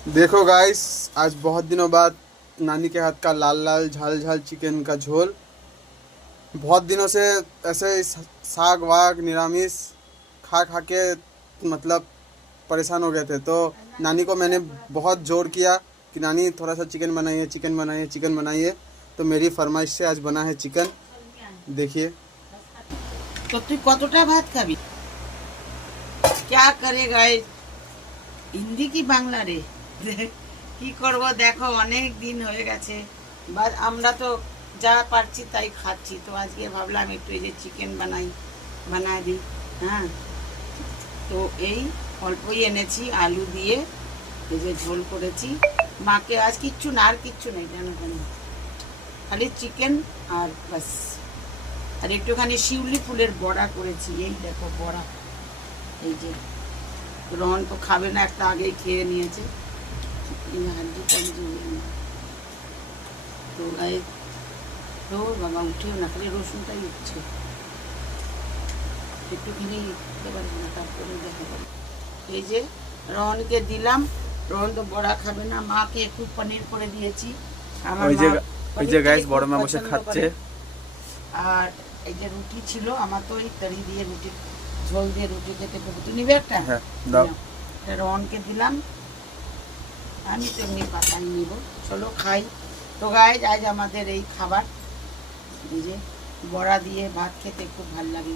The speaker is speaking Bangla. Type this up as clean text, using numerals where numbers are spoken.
देखो गाइस, आज बहुत दिनों बाद नानी के हाथ का लाल लाल झाल झाल चिकन का झोल। बहुत दिनों से ऐसे ही साग वाग निरामिष खा खा के मतलब परेशान हो गए थे। तो नानी को मैंने बहुत जोर किया कि नानी थोड़ा सा चिकन बनाइए, चिकन बनाइए, चिकन बनाइए। तो मेरी फरमाइश से आज बना है चिकन। देखिए। তো তুই কতটা ভাত খাবি? क्या करेगा ये? হিন্দি কি বাংলা রে? কি করব দেখো, অনেক দিন হয়ে গেছে। আমরা তো যা পারছি তাই খাচ্ছি। তো আজকে ভাবলাম একটু এই যে চিকেন বানায় দিই। হ্যাঁ, তো এই অল্পই এনেছি, আলু দিয়ে এই যে ঝোল করেছি। মাকে আজ কিচ্ছু না, আর কিচ্ছু নেই, জানো কেন? খালি চিকেন আর বাস। আর একটুখানি শিউলি ফুলের বড়া করেছি। এই দেখো বড়া, এই যে রন তো খাবে না, একটা আগেই খেয়ে নিয়েছে। তো গায়ে তো বাবা উঠেও না, খালি রসুনটাই উঠছে একটুখানি, এবার না তারপরে দেখা যাবে। এই যে রহনকে দিলাম, রহন তো বড়া খাবে না, মাকে একটু পনির করে দিয়েছি। আমার ওই যে গাইস বড় মা বসে খাচ্ছে। আর এই যে রুটি ছিল আমার, তো এই তরি দিয়ে রুটি, ঝোল দিয়ে রুটি খেতে খুব। তুই নিবে একটা? হ্যাঁ দাও। রহনকে দিলাম, আমি তো এমনি পাতাই নিব। চলো খাই। তো গাইজ আজ আমাদের এই খাবার, এই যে বড়া দিয়ে ভাত খেতে খুব ভালো লাগে।